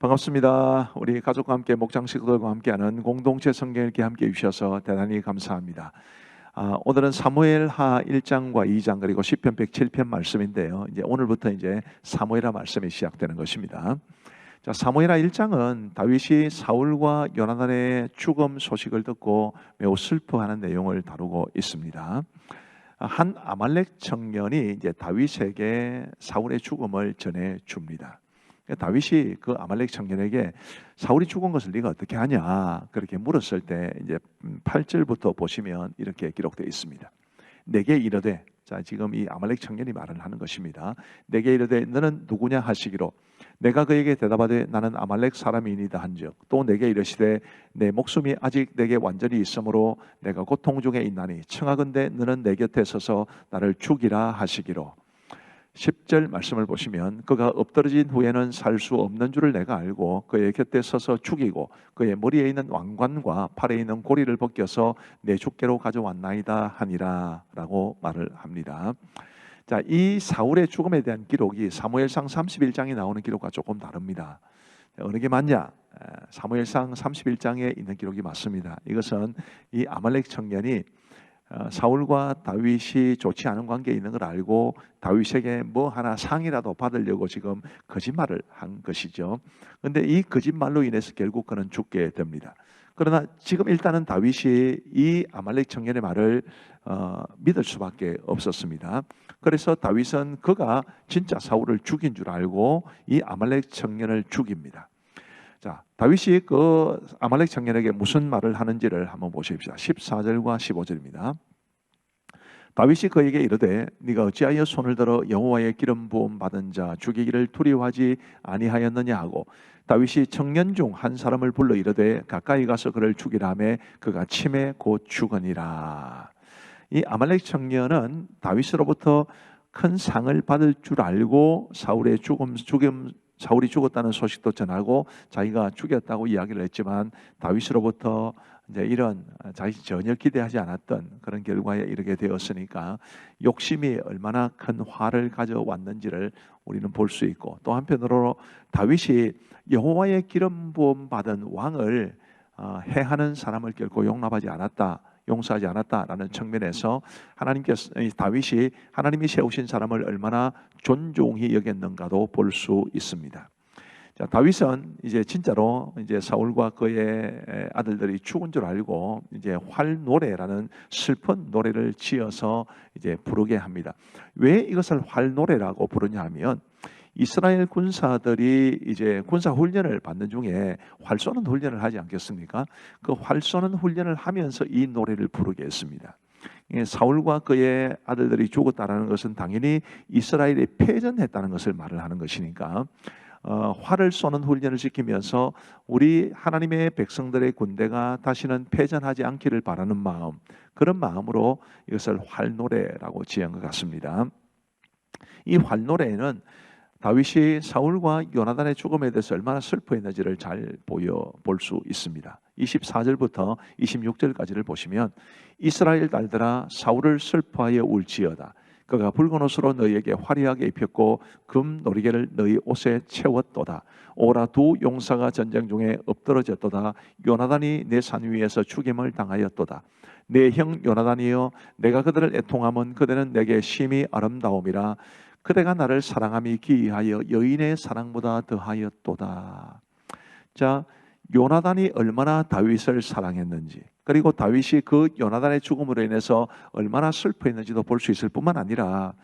반갑습니다. 우리 가족과 함께 목장 식구들과 함께하는 공동체 성경 읽기 함께 해주셔서 대단히 감사합니다. 오늘은 사무엘하 1장과 2장 그리고 시편 107편 말씀인데요. 이제 오늘부터 이제 사무엘하 말씀이 시작되는 것입니다. 자, 사무엘하 1장은 다윗이 사울과 요나단의 죽음 소식을 듣고 매우 슬퍼하는 내용을 다루고 있습니다. 한 아말렉 청년이 이제 다윗에게 사울의 죽음을 전해 줍니다. 다윗이 그 아말렉 청년에게 사울이 죽은 것을 네가 어떻게 하냐 그렇게 물었을 때 이제 8절부터 보시면 이렇게 기록되어 있습니다. 내게 이르되, 자 지금 이 아말렉 청년이 말을 하는 것입니다. 내게 이르되 너는 누구냐 하시기로 내가 그에게 대답하되 나는 아말렉 사람이니이다 한즉 또 내게 이르시되 내 목숨이 아직 내게 완전히 있으므로 내가 고통 중에 있나니 청하건대 너는 내 곁에 서서 나를 죽이라 하시기로. 10절 말씀을 보시면 그가 엎드러진 후에는 살 수 없는 줄을 내가 알고 그의 곁에 서서 죽이고 그의 머리에 있는 왕관과 팔에 있는 고리를 벗겨서 내 족계로 가져왔나이다 하니라 라고 말을 합니다. 자, 이 사울의 죽음에 대한 기록이 사무엘상 31장에 나오는 기록과 조금 다릅니다. 어느 게 맞냐? 사무엘상 31장에 있는 기록이 맞습니다. 이것은 이 아말렉 청년이 사울과 다윗이 좋지 않은 관계에 있는 걸 알고 다윗에게 뭐 하나 상이라도 받으려고 지금 거짓말을 한 것이죠. 그런데 이 거짓말로 인해서 결국 그는 죽게 됩니다. 그러나 지금 일단은 다윗이 이 아말렉 청년의 말을 믿을 수밖에 없었습니다. 그래서 다윗은 그가 진짜 사울을 죽인 줄 알고 이 아말렉 청년을 죽입니다. 자, 다윗이 그 아말렉 청년에게 무슨 말을 하는지를 한번 보십시오. 14절과 15절입니다. 다윗이 그에게 이르되 네가 어찌하여 손을 들어 여호와의 기름 부음 받은 자 죽이기를 두려워하지 아니하였느냐 하고 다윗이 청년 중 한 사람을 불러 이르되 가까이 가서 그를 죽이라 하매 그가 침에 곧 죽으니라. 이 아말렉 청년은 다윗으로부터 큰 상을 받을 줄 알고 사울이 죽었다는 소식도 전하고 자기가 죽였다고 이야기를 했지만 다윗으로부터 이제 이런 자기 전혀 기대하지 않았던 그런 결과에 이르게 되었으니까 욕심이 얼마나 큰 화를 가져왔는지를 우리는 볼 수 있고, 또 한편으로 다윗이 여호와의 기름 부음 받은 왕을 해하는 사람을 결코 용서하지 않았다라는 측면에서 다윗이 하나님이 세우신 사람을 얼마나 존중히 여겼는가도 볼 수 있습니다. 자, 다윗은 이제 진짜로 이제 사울과 그의 아들들이 죽은 줄 알고 이제 활노래라는 슬픈 노래를 지어서 이제 부르게 합니다. 왜 이것을 활노래라고 부르냐 하면 이스라엘 군사들이 이제 군사 훈련을 받는 중에 활 쏘는 훈련을 하지 않겠습니까? 그 활 쏘는 훈련을 하면서 이 노래를 부르게 했습니다. 사울과 그의 아들들이 죽었다라는 것은 당연히 이스라엘이 패전했다는 것을 말을 하는 것이니까 활을 쏘는 훈련을 시키면서 우리 하나님의 백성들의 군대가 다시는 패전하지 않기를 바라는 마음, 그런 마음으로 이것을 활노래라고 지은 것 같습니다. 이 활노래는 다윗이 사울과 요나단의 죽음에 대해서 얼마나 슬퍼했는지를 잘 볼 수 있습니다. 24절부터 26절까지를 보시면 이스라엘 딸들아 사울을 슬퍼하여 울지어다. 그가 붉은 옷으로 너희에게 화려하게 입혔고 금 놀이개를 너희 옷에 채웠도다. 오라 두 용사가 전쟁 중에 엎드러졌도다. 요나단이 내 산 위에서 죽임을 당하였도다. 내 형 요나단이여 내가 그들을 애통하면 그들은 내게 심히 아름다움이라. 그대가 나를 사랑함이 기이하여 여인의 사랑보다 더하였도다. 자, 요나단이 얼마나 다윗을 사랑했는지, 그리고 다윗이 그 요나단의 죽음으로 인해서 얼마나 슬퍼했는지도 볼 수 있을 뿐만 아니라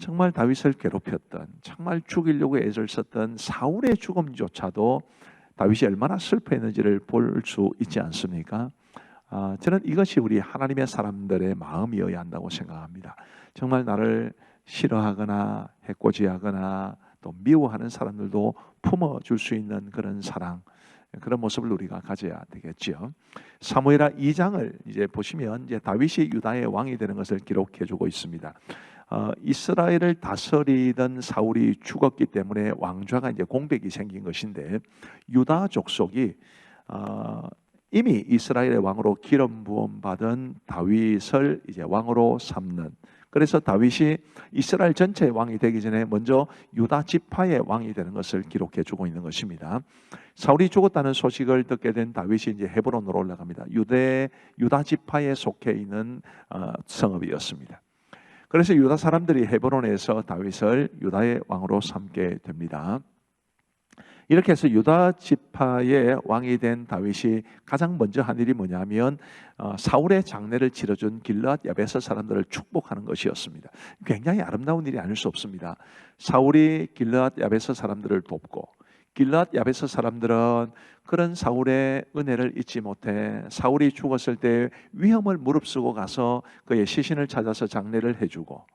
정말 다윗을 괴롭혔던, 정말 죽이려고 애를 썼던 사울의 죽음조차도 다윗이 얼마나 슬퍼했는지를 볼 수 있지 않습니까? 저는 이것이 우리 하나님의 사람들의 마음이어야 한다고 생각합니다. 정말 나를 싫어하거나 해코지하거나 또 미워하는 사람들도 품어줄 수 있는 그런 사랑, 그런 모습을 우리가 가져야 되겠죠. 사무엘하 2장을 이제 보시면 이제 다윗이 유다의 왕이 되는 것을 기록해주고 있습니다. 이스라엘을 다스리던 사울이 죽었기 때문에 왕좌가 이제 공백이 생긴 것인데 유다 족속이 이미 이스라엘의 왕으로 기름 부음 받은 다윗을 이제 왕으로 삼는, 그래서 다윗이 이스라엘 전체의 왕이 되기 전에 먼저 유다 지파의 왕이 되는 것을 기록해 주고 있는 것입니다. 사울이 죽었다는 소식을 듣게 된 다윗이 이제 헤브론으로 올라갑니다. 유다 지파에 속해 있는 성읍이었습니다. 그래서 유다 사람들이 헤브론에서 다윗을 유다의 왕으로 삼게 됩니다. 이렇게 해서 유다 지파의 왕이 된 다윗이 가장 먼저 한 일이 뭐냐면 사울의 장례를 치러준 길르앗 야베스 사람들을 축복하는 것이었습니다. 굉장히 아름다운 일이 아닐 수 없습니다. 사울이 길르앗 야베스 사람들을 돕고, 길르앗 야베스 사람들은 그런 사울의 은혜를 잊지 못해 사울이 죽었을 때 위험을 무릅쓰고 가서 그의 시신을 찾아서 장례를 해주고,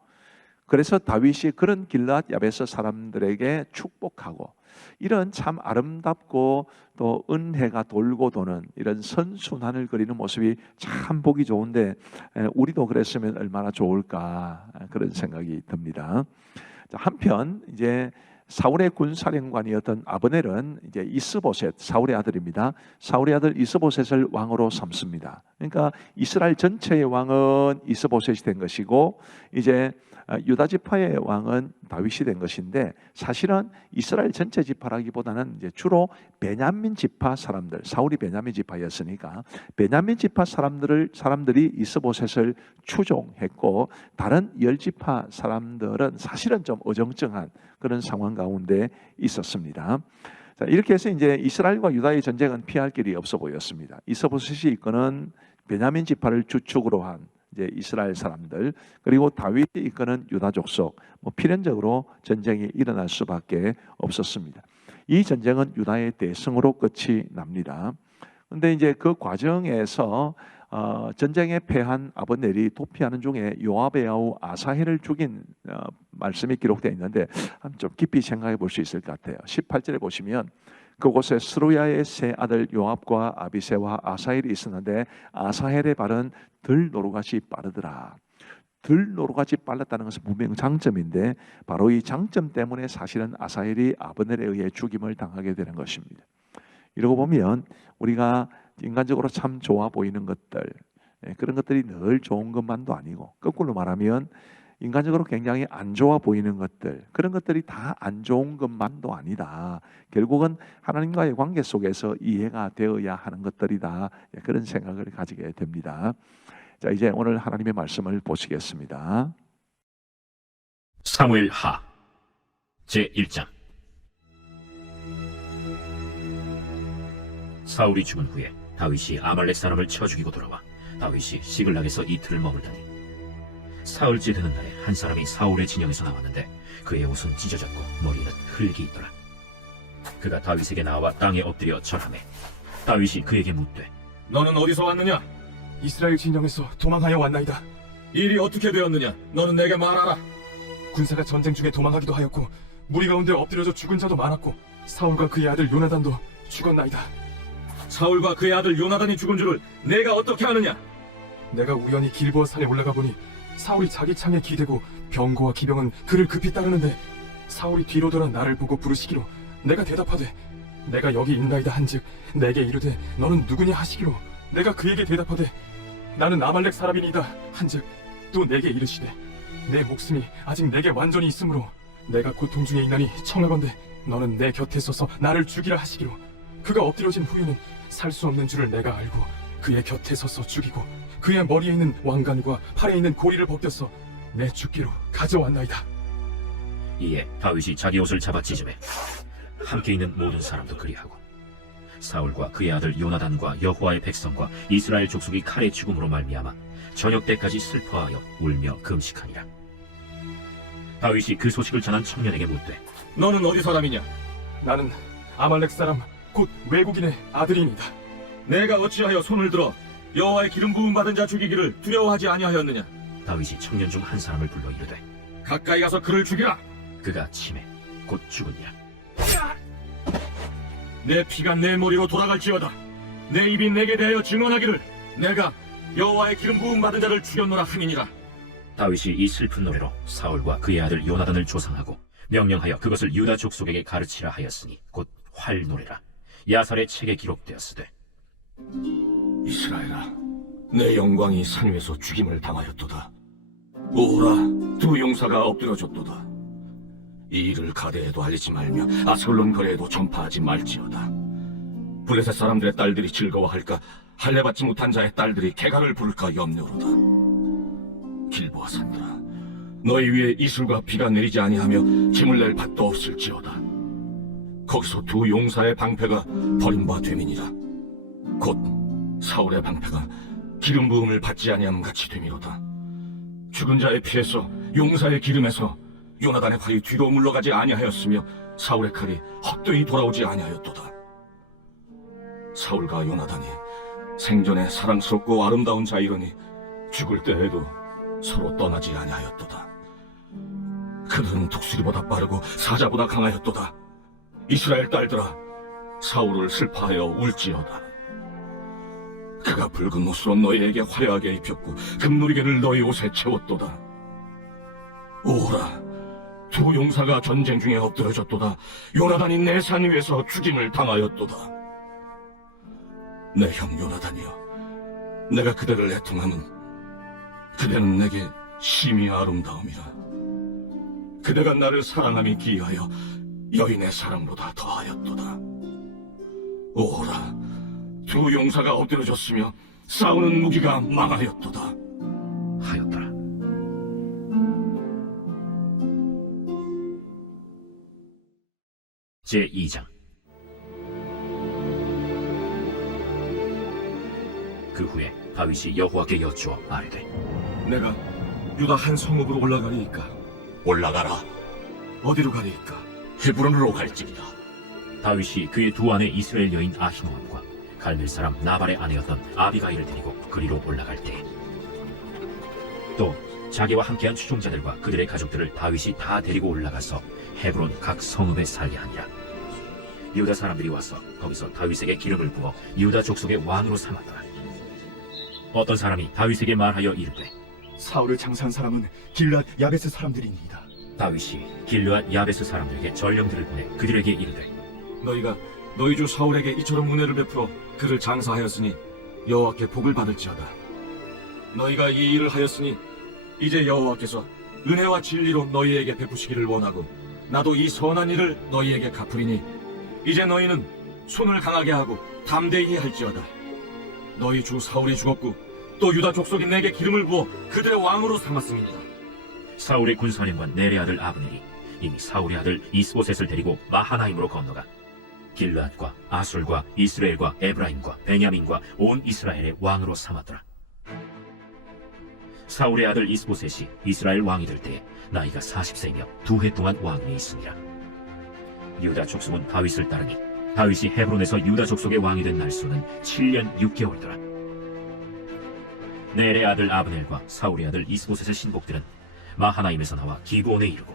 그래서 다윗이 그런 길르앗 야베스 사람들에게 축복하고, 이런 참 아름답고 또 은혜가 돌고 도는 이런 선순환을 그리는 모습이 참 보기 좋은데, 우리도 그랬으면 얼마나 좋을까 그런 생각이 듭니다. 한편 이제 사울의 군사령관이었던 아브넬은 이제 이스보셋, 사울의 아들입니다. 사울의 아들 이스보셋을 왕으로 삼습니다. 그러니까 이스라엘 전체의 왕은 이스보셋이 된 것이고, 이제 유다 지파의 왕은 다윗이 된 것인데, 사실은 이스라엘 전체 지파라기보다는 이제 주로 베냐민 지파 사람들, 사울이 베냐민 지파였으니까 베냐민 지파 사람들이 이스보셋을 추종했고, 다른 열 지파 사람들은 사실은 좀 어정쩡한 그런 상황 가운데 있었습니다. 자, 이렇게 해서 이제 이스라엘과 유다의 전쟁은 피할 길이 없어 보였습니다. 이스보셋이 이끄는 베냐민 지파를 주축으로 한 이제 이스라엘 사람들, 그리고 다윗이 이끄는 유다 족속, 필연적으로 전쟁이 일어날 수밖에 없었습니다. 이 전쟁은 유다의 대승으로 끝이 납니다. 그런데 이제 그 과정에서 전쟁에 패한 아브넬이 도피하는 중에 요압의 아우 아사헬을 죽인 말씀이 기록되어 있는데, 좀 깊이 생각해 볼 수 있을 것 같아요. 18절에 보시면 그곳에 스루야의 세 아들 요압과 아비새와 아사헬이 있었는데 아사헬의 발은 들노루같이 빠르더라. 들노루같이 빨랐다는 것은 분명 장점인데, 바로 이 장점 때문에 사실은 아사헬이 아브넬에 의해 죽임을 당하게 되는 것입니다. 이러고 보면 우리가 인간적으로 참 좋아 보이는 것들, 그런 것들이 늘 좋은 것만도 아니고, 거꾸로 말하면 인간적으로 굉장히 안 좋아 보이는 것들, 그런 것들이 다 안 좋은 것만도 아니다. 결국은 하나님과의 관계 속에서 이해가 되어야 하는 것들이다. 그런 생각을 가지게 됩니다. 자, 이제 오늘 하나님의 말씀을 보시겠습니다. 사무엘 하 제1장. 사울이 죽은 후에 다윗이 아말렉 사람을 쳐 죽이고 돌아와 다윗이 시글락에서 이틀을 머물더니, 사흘째 되는 날에 한 사람이 사울의 진영에서 나왔는데 그의 옷은 찢어졌고 머리는 흙이 있더라. 그가 다윗에게 나와 땅에 엎드려 절하매 다윗이 그에게 묻되, 너는 어디서 왔느냐? 이스라엘 진영에서 도망하여 왔나이다. 일이 어떻게 되었느냐? 너는 내게 말하라. 군사가 전쟁 중에 도망하기도 하였고 무리 가운데 엎드려져 죽은 자도 많았고 사울과 그의 아들 요나단도 죽었나이다. 사울과 그의 아들 요나단이 죽은 줄을 내가 어떻게 아느냐? 내가 우연히 길보아 산에 올라가 보니 사울이 자기 창에 기대고 병거와 기병은 그를 급히 따르는데, 사울이 뒤로 돌아 나를 보고 부르시기로 내가 대답하되 내가 여기 있나이다 한즉 내게 이르되 너는 누구냐 하시기로 내가 그에게 대답하되 나는 아말렉 사람이니이다 한즉 또 내게 이르시되 내 목숨이 아직 내게 완전히 있으므로 내가 고통 중에 있나니 청하건대 너는 내 곁에 서서 나를 죽이라 하시기로, 그가 엎드려진 후에는 살 수 없는 줄을 내가 알고 그의 곁에 서서 죽이고 그의 머리에 있는 왕관과 팔에 있는 고리를 벗겨서 내 죽기로 가져왔나이다. 이에 다윗이 자기 옷을 잡아 찢으매 함께 있는 모든 사람도 그리하고, 사울과 그의 아들 요나단과 여호와의 백성과 이스라엘 족속이 칼의 죽음으로 말미암아 저녁 때까지 슬퍼하여 울며 금식하니라. 다윗이 그 소식을 전한 청년에게 묻되, 너는 어디 사람이냐? 나는 아말렉 사람 곧 외국인의 아들이니이다. 내가 어찌하여 손을 들어 여호와의 기름 부음 받은 자 죽이기를 두려워하지 아니하였느냐? 다윗이 청년 중 한 사람을 불러 이르되 가까이 가서 그를 죽이라. 그가 치매 곧 죽으니라. 내 피가 내 머리로 돌아갈지어다. 내 입이 내게 대하여 증언하기를 내가 여호와의 기름 부음 받은 자를 죽였노라 함이니라. 다윗이 이 슬픈 노래로 사울과 그의 아들 요나단을 조상하고 명령하여 그것을 유다 족속에게 가르치라 하였으니 곧 활 노래라. 야살의 책에 기록되었으되, 이스라엘아, 내 영광이 산 위에서 죽임을 당하였도다. 오라, 두 용사가 엎드려졌도다. 이 일을 가대에도 알리지 말며 아스글론 거래에도 전파하지 말지어다. 블레셋 사람들의 딸들이 즐거워할까, 할례 받지 못한 자의 딸들이 개가를 부를까 염려로다. 길보아 산들아, 너희 위에 이슬과 비가 내리지 아니하며 짐을 낼 밭도 없을지어다. 거기서 두 용사의 방패가 버림바 됨이니라. 곧 사울의 방패가 기름 부음을 받지 아니함 같이 됨이로다. 죽은 자의 피에서 용사의 기름에서 요나단의 칼이 뒤로 물러가지 아니하였으며 사울의 칼이 헛되이 돌아오지 아니하였도다. 사울과 요나단이 생전에 사랑스럽고 아름다운 자이러니 죽을 때에도 서로 떠나지 아니하였도다. 그들은 독수리보다 빠르고 사자보다 강하였도다. 이스라엘 딸들아, 사울을 슬퍼하여 울지어다. 그가 붉은 옷으로 너희에게 화려하게 입혔고 금누리개를 너희 옷에 채웠도다. 오라, 두 용사가 전쟁 중에 엎드려졌도다. 요나단이 내 산 위에서 죽임을 당하였도다. 내 형 요나단이여, 내가 그대를 애통함은 그대는 내게 심히 아름다움이라. 그대가 나를 사랑함이 기이하여 여인의 사랑보다 더하였도다. 오라, 두 용사가 엎드려졌으며 싸우는 무기가 망하였도다. 하였더라. 제2장. 그 후에 다윗이 여호와께 여쭈어 아뢰되, 내가 유다 한 성읍으로 올라가리이까? 올라가라. 어디로 가리이까? 헤브론으로 갈지니라. 다윗이 그의 두 아내 이스라엘 여인 아히노암과 갈멜 사람 나발의 아내였던 아비가일을 데리고 그리로 올라갈 때, 또 자기와 함께한 추종자들과 그들의 가족들을 다윗이 다 데리고 올라가서 헤브론 각 성읍에 살게 하니라. 유다 사람들이 와서 거기서 다윗에게 기름을 부어 유다 족속의 왕으로 삼았더라. 어떤 사람이 다윗에게 말하여 이르되, 사울을 장사한 사람은 길랏 야베스 사람들이니이다. 다윗이 길르앗 야베스 사람들에게 전령들을 보내 그들에게 이르되, 너희가 너희 주 사울에게 이처럼 은혜를 베풀어 그를 장사하였으니 여호와께 복을 받을지어다. 너희가 이 일을 하였으니 이제 여호와께서 은혜와 진리로 너희에게 베푸시기를 원하고 나도 이 선한 일을 너희에게 갚으리니 이제 너희는 손을 강하게 하고 담대히 할지어다. 너희 주 사울이 죽었고 또 유다 족속이 내게 기름을 부어 그들의 왕으로 삼았음이니라. 사울의 군사령관 넬의 아들 아브넬이 이미 사울의 아들 이스보셋을 데리고 마하나임으로 건너가 길르앗과 아술과 이스라엘과 에브라임과 베냐민과 온 이스라엘의 왕으로 삼았더라. 사울의 아들 이스보셋이 이스라엘 왕이 될 때 나이가 40세이며 2해 동안 왕위에 있으니라. 유다 족속은 다윗을 따르니 다윗이 헤브론에서 유다 족속의 왕이 된 날수는 7년 6개월이더라. 넬의 아들 아브넬과 사울의 아들 이스보셋의 신복들은 마하나임에서 나와 기브온에 이르고,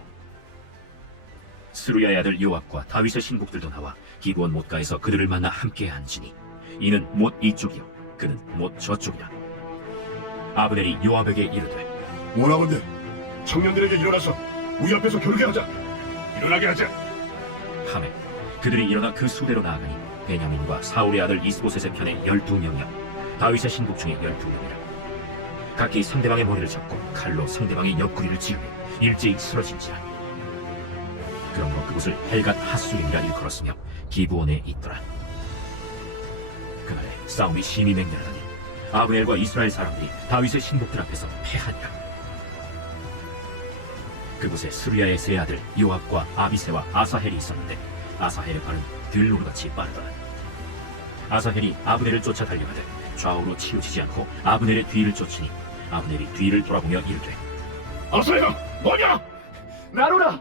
스루야의 아들 요압과 다윗의 신복들도 나와 기브온 못가에서 그들을 만나 함께 앉으니 이는 못 이쪽이요 그는 못 저쪽이라. 아브넬이 요압에게 이르되, 원하건대 청년들에게 일어나서 우리 앞에서 겨루게 하자. 일어나게 하자. 하매 그들이 일어나 그 수대로 나아가니 베냐민과 사울의 아들 이스보셋의 편에 12명이요 다윗의 신복 중에 12명이라. 각기 상대방의 머리를 잡고 칼로 상대방의 옆구리를 찌르며 일제히 쓰러진지라. 그러므로 그곳을 헬갓 하수임이라 일컬었으며 기브온에 있더라. 그날에 싸움이 심히 맹렬하니 아브넬과 이스라엘 사람들이 다윗의 신복들 앞에서 패하니라. 그곳에 스루야의 세 아들 요압과 아비새와 아사헬이 있었는데 아사헬의 발은 들노루같이 빠르더라. 아사헬이 아브넬을 쫓아 달려가되 좌우로 치우치지 않고 아브넬의 뒤를 쫓으니 아브넬이 뒤를 돌아보며 이르되, 아사야, 뭐냐? 나로라!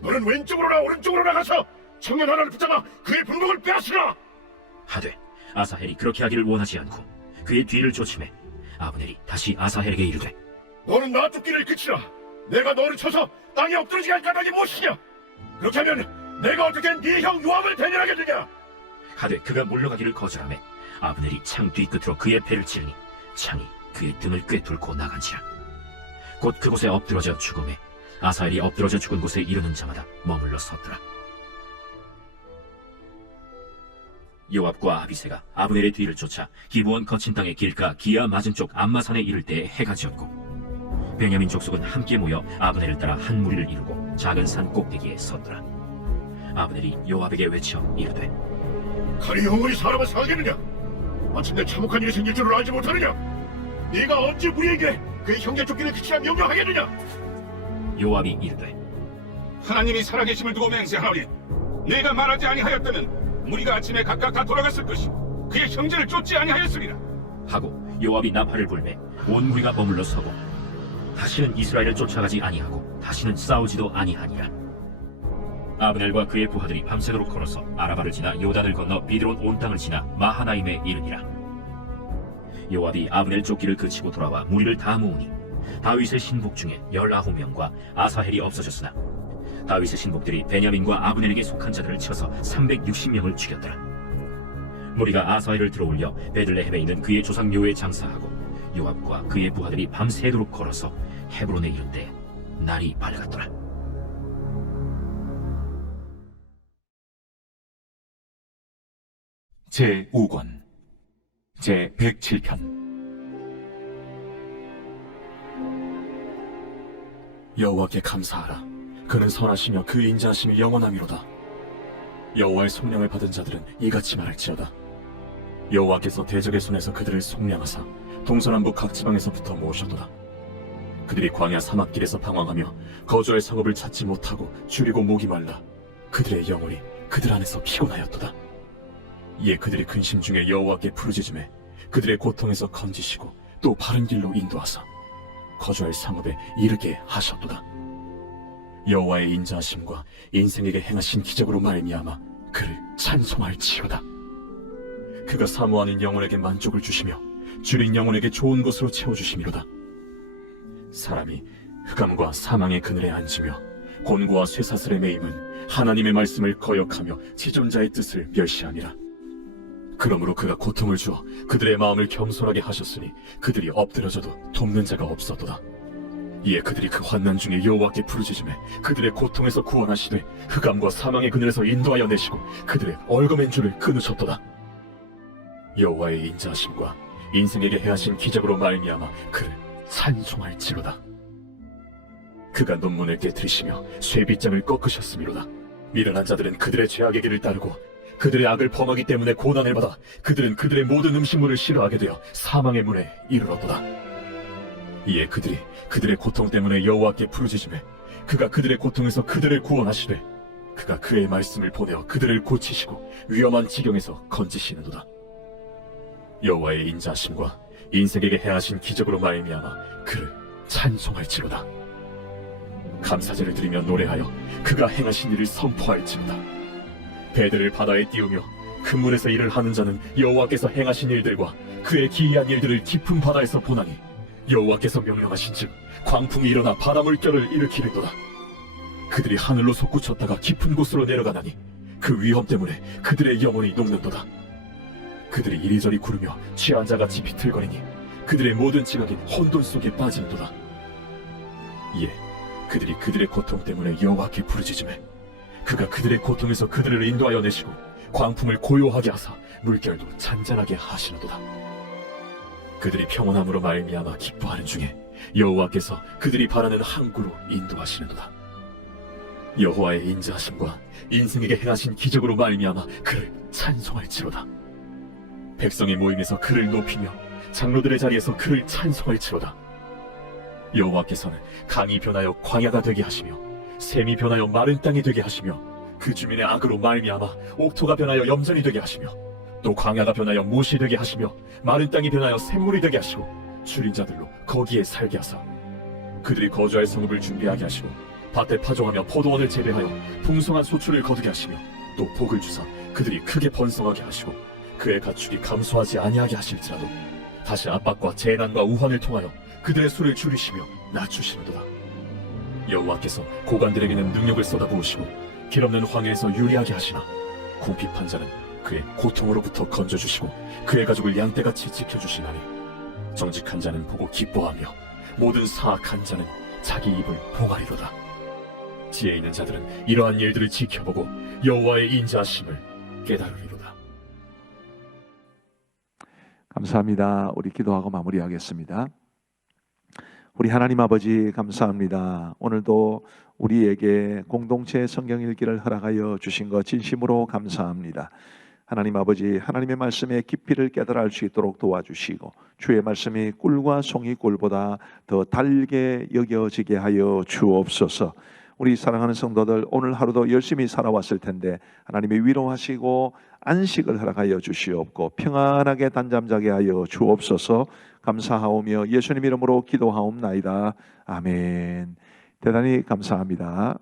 너는 왼쪽으로나 오른쪽으로 나가서 청년 하나를 붙잡아 그의 분복을 빼앗으라. 하되 아사헬이 그렇게 하기를 원하지 않고 그의 뒤를 쫓으매 아브넬이 다시 아사헬에게 이르되, 너는 나 쫓기를 그치라. 내가 너를 쳐서 땅에 엎드러지게 할 까닭이 무엇이냐? 그렇게 하면 내가 어떻게 네 형 요압을 대면하겠느냐? 하되 그가 물러가기를 거절하매 아브넬이 창 뒤끝으로 그의 배를 찌르니 창이 그의 등을 꿰뚫고 나간지라. 곧 그곳에 엎드러져 죽음에 아사헬이 엎드러져 죽은 곳에 이르는 자마다 머물러 섰더라. 요압과 아비새가 아브넬의 뒤를 쫓아 기브온 거친 땅의 길가 기아 맞은 쪽 암마산에 이를 때에 해가 지었고, 베냐민 족속은 함께 모여 아브넬을 따라 한 무리를 이루고 작은 산 꼭대기에 섰더라. 아브넬이 요압에게 외쳐 이르되 칼이 영원히 사람을 살겠느냐? 마침내 참혹한 일이 생길 줄을 알지 못하느냐? 네가 언제 우리에게 그의 형제 쫓기를 그치라 명령하겠느냐? 요압이 이르되 하나님이 살아계심을 두고 맹세하노니 내가 말하지 아니하였다면 무리가 아침에 각각 다 돌아갔을 것이고 그의 형제를 쫓지 아니하였으리라. 하고 요압이 나팔을 불매 온 무리가 머물러 서고 다시는 이스라엘을 쫓아가지 아니하고 다시는 싸우지도 아니하니라. 아브넬과 그의 부하들이 밤새도록 걸어서 아라바를 지나 요단을 건너 비드론 온 땅을 지나 마하나임에 이르니라. 요압이 아브넬 쫓기를 그치고 돌아와 무리를 다 모으니 다윗의 신복 중에 19명과 아사헬이 없어졌으나 다윗의 신복들이 베냐민과 아브넬에게 속한 자들을 쳐서 360명을 죽였더라. 무리가 아사헬을 들어올려 베들레헴에 있는 그의 조상 묘에 장사하고 요압과 그의 부하들이 밤새도록 걸어서 헤브론에 이른 때 날이 밝았더라. 제5권 제107편 여호와께 감사하라. 그는 선하시며 그 인자하심이 영원하미로다. 여호와의 속량을 받은 자들은 이같이 말할지어다. 여호와께서 대적의 손에서 그들을 속량하사 동서남북 각 지방에서부터 모으셨도다. 그들이 광야 사막길에서 방황하며 거주할 성읍을 찾지 못하고 줄이고 목이 말라 그들의 영혼이 그들 안에서 피곤하였도다. 이에 그들이 근심 중에 여호와께 부르짖음에 그들의 고통에서 건지시고 또 바른 길로 인도하사 거주할 성읍에 이르게 하셨도다. 여호와의 인자하심과 인생에게 행하신 기적으로 말미암아 그를 찬송할지어다. 그가 사모하는 영혼에게 만족을 주시며 줄인 영혼에게 좋은 것으로 채워주심이로다. 사람이 흑암과 사망의 그늘에 앉으며 곤고와 쇠사슬에 매임은 하나님의 말씀을 거역하며 지존자의 뜻을 멸시함이라. 그러므로 그가 고통을 주어 그들의 마음을 겸손하게 하셨으니 그들이 엎드려져도 돕는 자가 없었도다. 이에 그들이 그 환난 중에 여호와께 부르짖음에 그들의 고통에서 구원하시되 흑암과 사망의 그늘에서 인도하여 내시고 그들의 얽어맨 줄을 끊으셨도다. 여호와의 인자하심과 인생에게 행하신 기적으로 말미암아 그를 찬송할지로다. 그가 논문을 깨뜨리시며 쇠빗장을 꺾으셨음이로다. 미련한 자들은 그들의 죄악의 길을 따르고 그들의 악을 범하기 때문에 고난을 받아 그들은 그들의 모든 음식물을 싫어하게 되어 사망의 문에 이르렀도다. 이에 그들이 그들의 고통 때문에 여호와께 부르짖음에 그가 그들의 고통에서 그들을 구원하시되 그가 그의 말씀을 보내어 그들을 고치시고 위험한 지경에서 건지시는도다. 여호와의 인자하심과 인생에게 행하신 기적으로 말미암아 그를 찬송할지로다. 감사제를 드리며 노래하여 그가 행하신 일을 선포할지로다. 배들을 바다에 띄우며 그 물에서 일을 하는 자는 여호와께서 행하신 일들과 그의 기이한 일들을 깊은 바다에서 보나니 여호와께서 명령하신즉 광풍이 일어나 바다 물결을 일으키는도다. 그들이 하늘로 솟구쳤다가 깊은 곳으로 내려가나니 그 위험 때문에 그들의 영혼이 녹는도다. 그들이 이리저리 구르며 취한 자같이 비틀거리니 그들의 모든 지각이 혼돈 속에 빠지는도다. 이에 그들이 그들의 고통 때문에 여호와께 부르짖음에 그가 그들의 고통에서 그들을 인도하여 내시고 광풍을 고요하게 하사 물결도 잔잔하게 하시는도다. 그들이 평온함으로 말미암아 기뻐하는 중에 여호와께서 그들이 바라는 항구로 인도하시는도다. 여호와의 인자하심과 인생에게 행하신 기적으로 말미암아 그를 찬송할지로다. 백성의 모임에서 그를 높이며 장로들의 자리에서 그를 찬송할지로다. 여호와께서는 강이 변하여 광야가 되게 하시며 샘이 변하여 마른 땅이 되게 하시며 그 주민의 악으로 말미암아 옥토가 변하여 염전이 되게 하시며 또 광야가 변하여 못이 되게 하시며 마른 땅이 변하여 샘물이 되게 하시고 줄인 자들로 거기에 살게 하사 그들이 거주할 성읍을 준비하게 하시고 밭에 파종하며 포도원을 재배하여 풍성한 소출을 거두게 하시며 또 복을 주사 그들이 크게 번성하게 하시고 그의 가축이 감소하지 아니하게 하실지라도 다시 압박과 재난과 우환을 통하여 그들의 수를 줄이시며 낮추시는도다. 여호와께서 고관들에게는 능력을 쏟아부으시고 길없는 황해에서 유리하게 하시나 궁핍한 자는 그의 고통으로부터 건져주시고 그의 가족을 양떼같이 지켜주시나니 정직한 자는 보고 기뻐하며 모든 사악한 자는 자기 입을 봉하리로다. 지혜 있는 자들은 이러한 일들을 지켜보고 여호와의 인자하심을 깨달으리로다. 감사합니다. 우리 기도하고 마무리하겠습니다. 우리 하나님 아버지 감사합니다. 오늘도 우리에게 공동체 성경 읽기를 허락하여 주신 것 진심으로 감사합니다. 하나님 아버지, 하나님의 말씀의 깊이를 깨달아 알 수 있도록 도와주시고 주의 말씀이 꿀과 송이 꿀보다 더 달게 여겨지게 하여 주옵소서. 우리 사랑하는 성도들, 오늘 하루도 열심히 살아왔을 텐데 하나님이 위로하시고 안식을 허락하여 주시옵고 평안하게 단잠 자게 하여 주옵소서. 감사하오며 예수님 이름으로 기도하옵나이다. 아멘. 대단히 감사합니다.